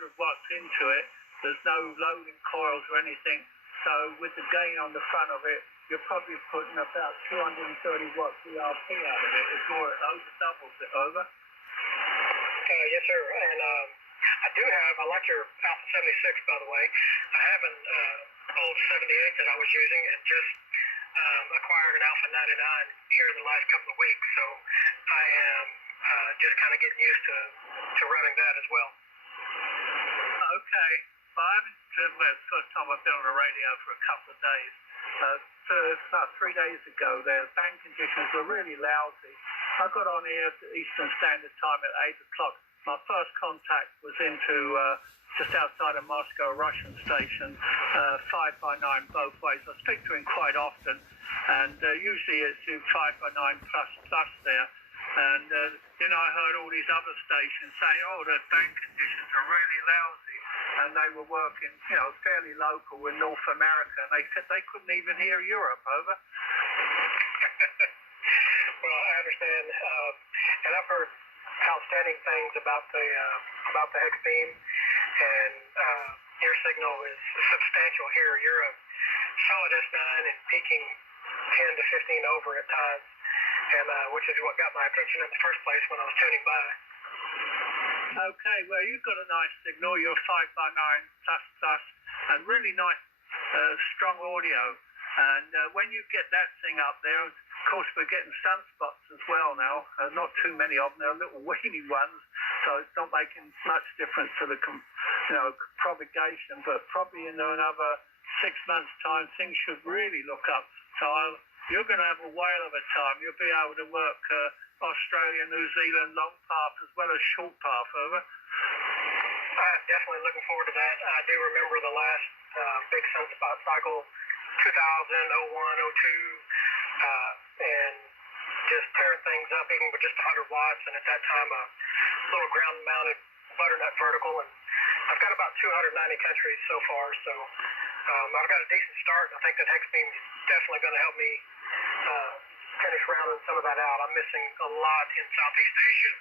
100 watts into it. There's no loading coils or anything. So with the gain on the front of it, you're probably putting about 230 watts ERP out of it. It's more, it over doubles it over. Yes, sir. And I like your Alpha 76, by the way. I have an old 78 that I was using and just acquired an Alpha 99 here in the last couple of weeks. So I am just kind of getting used to running that as well. Okay. Well, I haven't driven it. It's the first time I've been on the radio for a couple of days. About 3 days ago, the band conditions were really lousy. I got on here at Eastern Standard Time at 8 o'clock. My first contact was into just outside of Moscow, a Russian station, 5x9 both ways. I speak to him quite often, and usually it's 5x9 plus there. And then I heard all these other stations saying, oh, the band conditions are really lousy. And they were working, fairly local in North America, and they said they couldn't even hear Europe, over. Well, I understand. And I've heard outstanding things about the hex beam, and your signal is substantial here. You're a solid S9 and peaking 10 to 15 over at times, and which is what got my attention in the first place when I was tuning by. Okay, well, you've got a nice signal. You're 5x9 plus, and really nice, strong audio. And when you get that thing up there, of course, we're getting sunspots as well now. Not too many of them. They're little weeny ones, so it's not making much difference to the, propagation. But probably in another 6 months' time, things should really look up. So you're going to have a whale of a time. You'll be able to work Australia, New Zealand, long path as well as short path, over. I'm definitely looking forward to that. I do remember the last big sunspot cycle, 2000, 01, 02, and just tearing things up even with just 100 watts, and at that time a little ground-mounted butternut vertical, and I've got about 290 countries so far, so I've got a decent start, and I think that hex beam is definitely going to help me finish rounding some of that out. I'm missing a lot in Southeast Asia,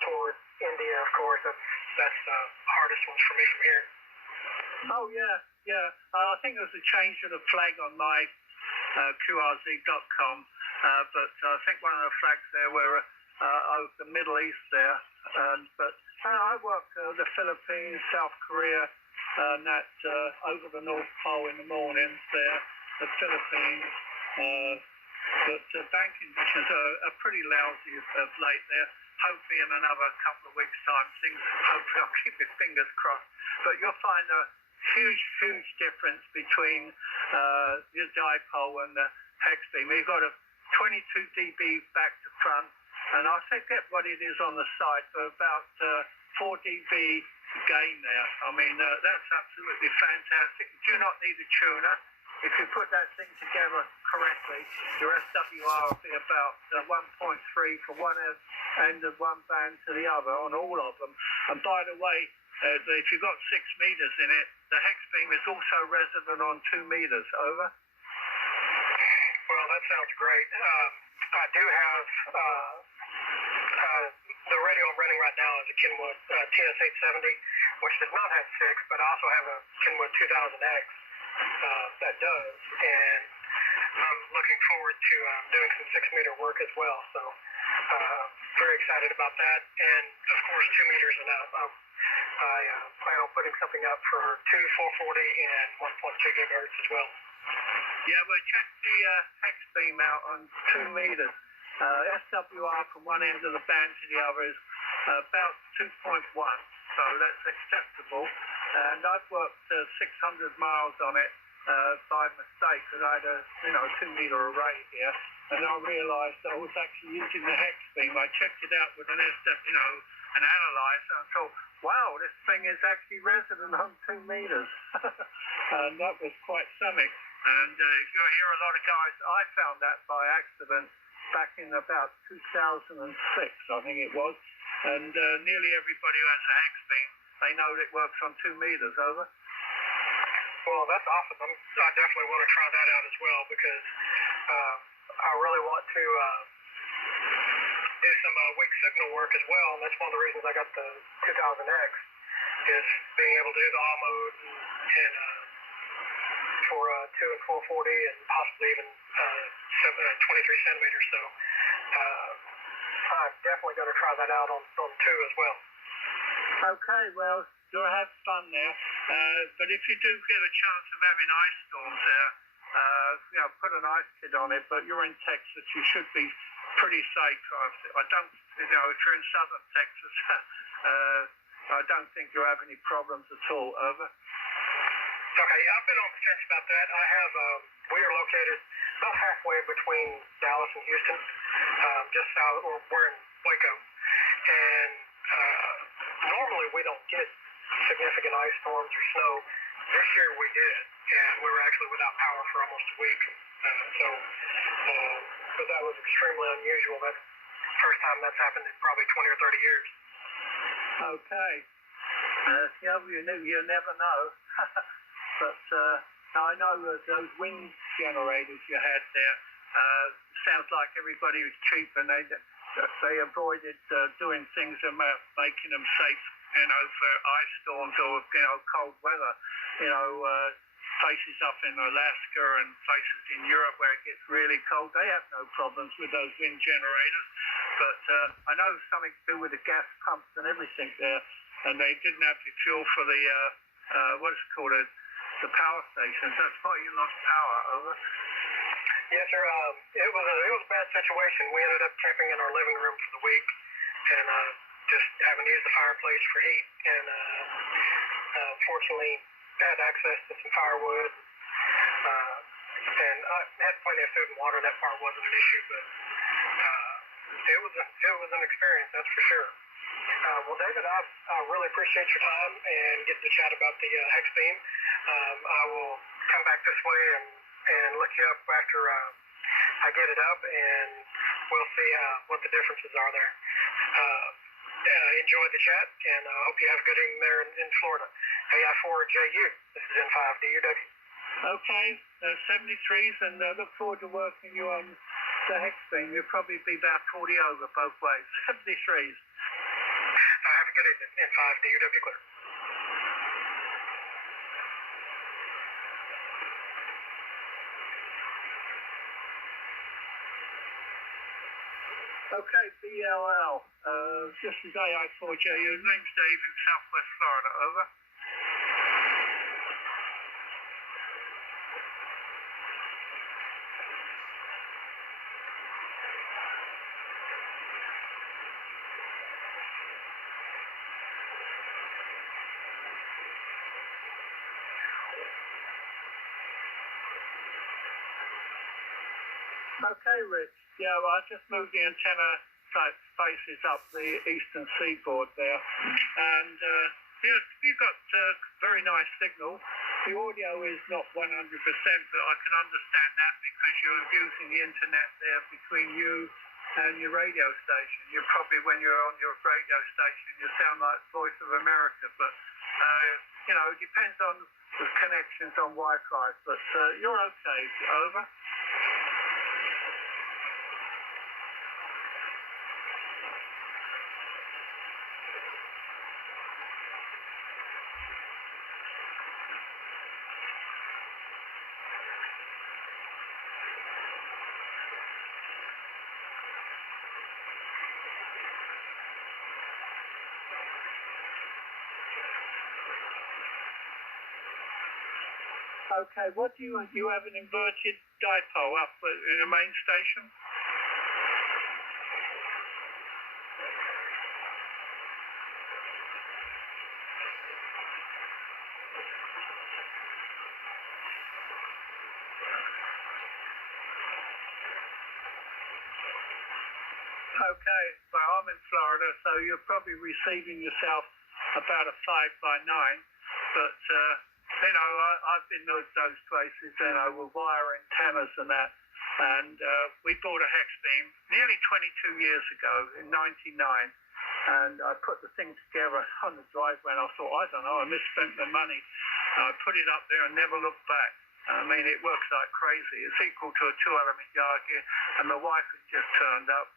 toward India, of course. That's the hardest one for me from here. Oh, yeah. I think there was a change of the flag on my QRZ.com, but I think one of the flags there were over the Middle East there. But I work the Philippines, South Korea, and that over the North Pole in the mornings there, the Philippines. But bank conditions are pretty lousy of late there. Hopefully in another couple of weeks' time, hopefully I'll keep my fingers crossed. But you'll find a huge difference between your dipole and the hex beam. You've got a 22 dB back to front, and I forget what it is on the side, for about 4 dB gain there. I mean, that's absolutely fantastic. You do not need a tuner. If you put that thing together correctly, your SWR will be about 1.3 for one end of one band to the other on all of them. And by the way, if you've got 6 meters in it, the hex beam is also resident on 2 meters, over. Well, that sounds great. I do have the radio I'm running right now is a Kenwood TS870, which does not have 6, but I also have a Kenwood 2000X that does, and I'm looking forward to doing some 6-meter work as well. So very excited about that, and of course 2 meters and up. I plan on putting something up for 2 440 and 1.2 gigahertz as well. Yeah, well, check the hex beam out on 2 meters. SWR from one end of the band to the other is about 2.1, so that's acceptable. And I've worked 600 miles on it by mistake, because I had a 2-meter array here, and I realised I was actually using the hex beam. I checked it out with an an analyzer, and thought, wow, this thing is actually resident on 2 meters. And that was quite something. And if you hear a lot of guys, I found that by accident back in about 2006, I think it was. And nearly everybody who has a hex beam, they know that it works on 2 meters, over. Well, that's awesome. I definitely want to try that out as well, because I really want to do some weak signal work as well. And that's one of the reasons I got the 2000X, is being able to do the all mode and for 2 and 440 and possibly even 23 centimeters. So I'm definitely going to try that out on 2 as well. Okay, well, you'll have fun there. But if you do get a chance of having ice storms there, put an ice kit on it. But you're in Texas, you should be pretty safe. I don't, if you're in southern Texas, I don't think you'll have any problems at all. Over. Okay, I've been on the fence about that. We are located about halfway between Dallas and Houston, just south, or we're in Waco. And normally we don't get significant ice storms or snow. This year we did, and we were actually without power for almost a week. So that was extremely unusual. That's the first time that's happened in probably 20 or 30 years. Okay. You never know. But I know that those wind generators you had there, sounds like everybody was cheap and they avoided doing things about making them safe, for ice storms or, cold weather. Places up in Alaska and places in Europe where it gets really cold, they have no problems with those wind generators. But I know something to do with the gas pumps and everything there, and they didn't have the fuel for the, the power stations. That's why you lost power. Over. Yes, sir. It was a bad situation. We ended up camping in our living room for the week and just having to use the fireplace for heat. And fortunately, had access to some firewood. And I had plenty of food and water. That part wasn't an issue, but it was an experience, that's for sure. Well, David, I really appreciate your time and getting to chat about the hex beam. I will come back this way and look you up after I get it up, and we'll see what the differences are there. Enjoyed the chat, and I hope you have a good evening there in Florida. AI4JU, this is N5DUW. Okay, 73s, and look forward to working you on the hex beam. You'll probably be about 40 over both ways. 73s. Have a good evening. N5DUW clear. Okay, BLL. This is AI4JU. Name's Dave in Southwest Florida. Over. Okay, Rich. Yeah, well, I just moved the antenna faces up the eastern seaboard there. And, you've got very nice signal. The audio is not 100%, but I can understand that because you're using the internet there between you and your radio station. You probably, when you're on your radio station, you sound like Voice of America. But, it depends on the connections on Wi-Fi. But you're okay. Over. Okay, what do you have an inverted dipole up in the main station? Okay, well, I'm in Florida, so you're probably receiving yourself about a 5x9, but I've been to those places, with wire antennas and that, and we bought a hex beam nearly 22 years ago in '99, and I put the thing together on the driveway, and I thought, I don't know, I misspent my money. And I put it up there and never looked back. I mean, it works like crazy. It's equal to a 2-element yard gear, and my wife has just turned up,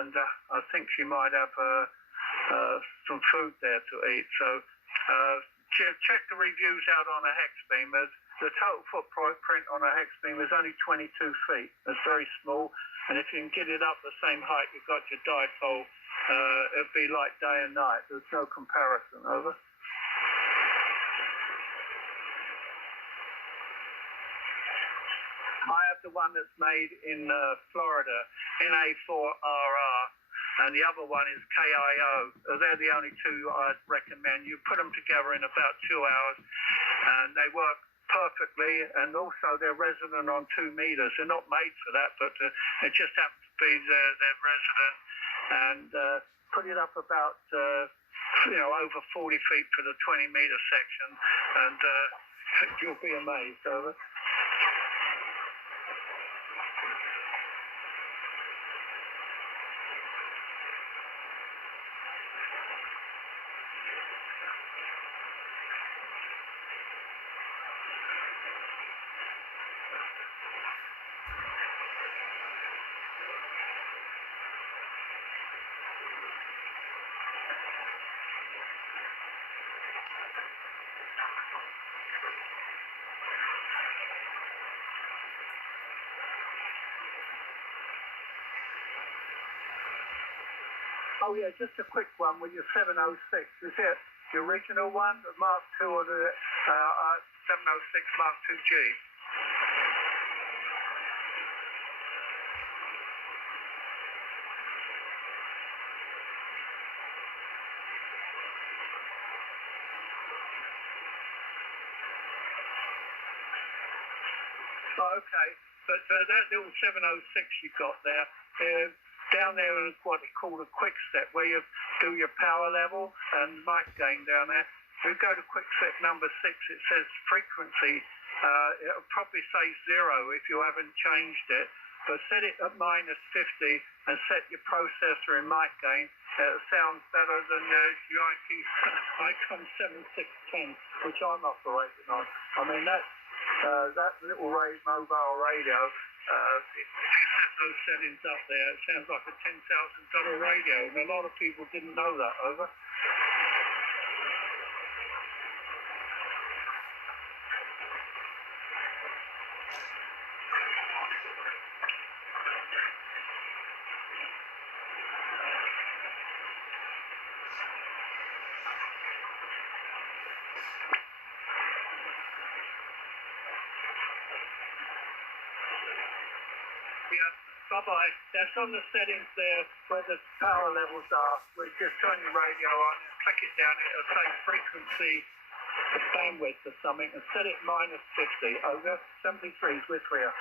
and I think she might have some food there to eat. So Check the reviews out on a hex beam. The total footprint on a hex beam is only 22 feet. It's very small, and if you can get it up the same height you've got your dipole, it'd be like day and night. There's no comparison. Over. I have the one that's made in Florida, NA4RR, and the other one is KIO. They're the only two I'd recommend. You put them together in about 2 hours, and they work perfectly, and also they're resonant on 2 meters. They're not made for that, but it just happens to be they're resonant, and put it up about over 40 feet for the 20-meter section, and you'll be amazed. Over. Oh yeah, just a quick one with your 706. Is it the original one, the Mark II, or the 706 Mark IIG? Oh, okay, but that little 706 you got there, down there is what they call a quick step, where you do your power level and mic gain down there. If you go to quick step number 6, it says frequency. It'll probably say 0 if you haven't changed it, but set it at -50 and set your processor in mic gain. It sounds better than your Icon 7610, which I'm operating on. I mean, that little mobile radio, if you set those settings up there, it sounds like a $10,000 radio, and a lot of people didn't know that. Over. Yeah, bye-bye. That's on the settings there where the power levels are. We just turn your radio on and click it down. It'll say frequency, the bandwidth or something, and set it -50. Over. 73 is with you.